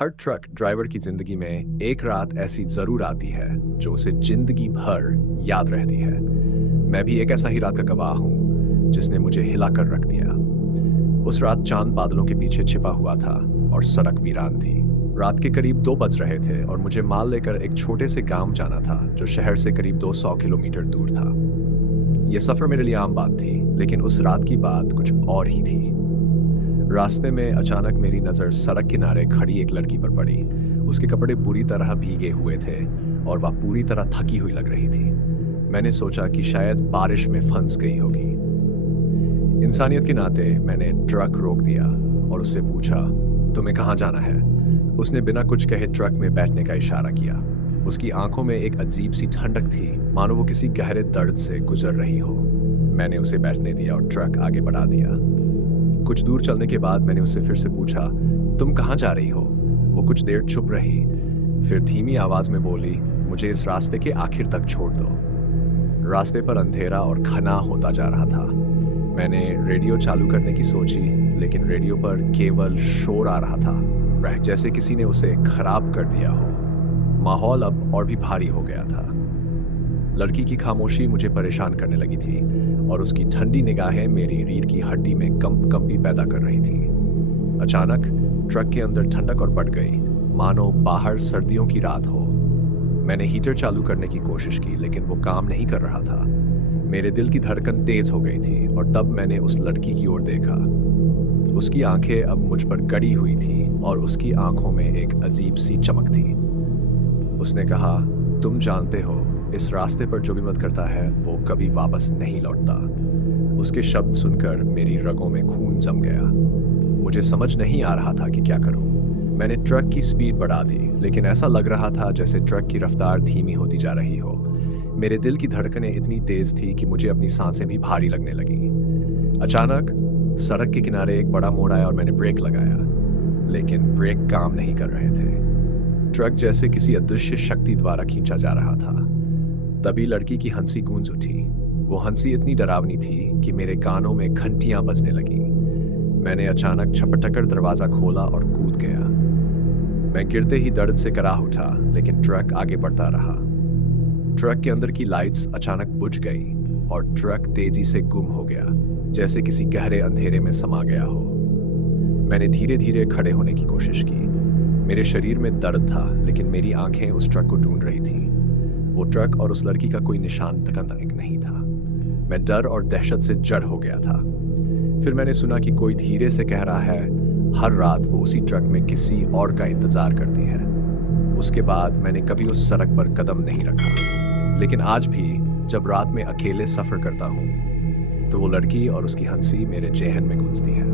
हर truck driver की जिंदगी में एक रात ऐसी जरूर आती है जो उसे जिंदगी भर याद रहती है। मैं भी एक ऐसा ही रात का गवाह हूँ जिसने मुझे हिला कर रख दिया। उस रात चांद बादलों के पीछे छिपा हुआ था और सड़क वीरान थी। रात के करीब 2 बज रहे थे और मुझे माल लेकर एक छोटे से गांव जाना था जो शहर से करीब 200 किलोमीटर दूर था। यह सफर मेरे लिए आम बात थी, लेकिन उस रात की बात कुछ और ही थी। रास्ते में अचानक मेरी नज़र सड़क किनारे खड़ी एक लड़की पर पड़ी। उसके कपड़े बुरी तरह भीगे हुए थे और वह पूरी तरह थकी हुई लग रही थी। मैंने सोचा कि शायद बारिश में फंस गई होगी। इंसानियत के नाते मैंने ट्रक रोक दिया और उससे पूछा, तुम्हें कहाँ जाना है? उसने बिना कुछ कहे ट्रक में बैठने का इशारा किया। उसकी आंखों में एक अजीब सी ठंडक थी, मानो वो किसी गहरे दर्द से गुजर रही हो। मैंने उसे बैठने दिया और ट्रक आगे बढ़ा दिया। कुछ दूर चलने के बाद मैंने उससे फिर से पूछा, तुम कहाँ जा रही हो? वो कुछ देर चुप रही, फिर धीमी आवाज में बोली, मुझे इस रास्ते के आखिर तक छोड़ दो। रास्ते पर अंधेरा और घना होता जा रहा था। मैंने रेडियो चालू करने की सोची, लेकिन रेडियो पर केवल शोर आ रहा था, जैसे किसी ने उसे खराब कर दिया हो। माहौल अब और भी भारी हो गया था। लड़की की खामोशी मुझे परेशान करने लगी थी और उसकी ठंडी निगाहें मेरी रीढ़ की हड्डी में कंपी पैदा कर रही थी। अचानक ट्रक के अंदर ठंडक और बढ़ गई, मानो बाहर सर्दियों की रात हो। मैंने हीटर चालू करने की कोशिश की, लेकिन वो काम नहीं कर रहा था। मेरे दिल की धड़कन तेज हो गई थी और तब मैंने उस लड़की की ओर देखा। उसकी आंखें अब मुझ पर गड़ी हुई थी और उसकी आंखों में एक अजीब सी चमक थी। उसने कहा, तुम जानते हो, इस रास्ते पर जो भी मत करता है वो कभी वापस नहीं लौटता। उसके शब्द सुनकर मेरी रगों में खून जम गया। मुझे समझ नहीं आ रहा था कि क्या करूं। मैंने ट्रक की स्पीड बढ़ा दी, लेकिन ऐसा लग रहा था जैसे ट्रक की रफ्तार धीमी होती जा रही हो। मेरे दिल की धड़कनें इतनी तेज थी कि मुझे अपनी सांसें भी भारी लगने लगी। अचानक सड़क के किनारे एक बड़ा मोड़ आया और मैंने ब्रेक लगाया, लेकिन ब्रेक काम नहीं कर रहे थे। ट्रक जैसे किसी अदृश्य शक्ति द्वारा खींचा जा रहा था। तभी लड़की की हंसी गूंज उठी। वो हंसी इतनी डरावनी थी कि मेरे कानों में घंटियां बजने लगी। मैंने अचानक छपटकर दरवाजा खोला और कूद गया। मैं गिरते ही दर्द से कराह उठा, लेकिन ट्रक आगे बढ़ता रहा। ट्रक के अंदर की लाइट्स अचानक बुझ गई और ट्रक तेजी से गुम हो गया, जैसे किसी गहरे अंधेरे में समा गया हो। मैंने धीरे धीरे खड़े होने की कोशिश की। मेरे शरीर में दर्द था, लेकिन मेरी आंखें उस ट्रक को ढूंढ रही थी। वो ट्रक और उस लड़की का कोई निशान तक नहीं था। मैं डर और दहशत से जड़ हो गया था। फिर मैंने सुना कि कोई धीरे से कह रहा है, हर रात वो उसी ट्रक में किसी और का इंतजार करती है। उसके बाद मैंने कभी उस सड़क पर कदम नहीं रखा, लेकिन आज भी जब रात में अकेले सफर करता हूँ तो वो लड़की और उसकी हंसी मेरे जेहन में गूंजती है।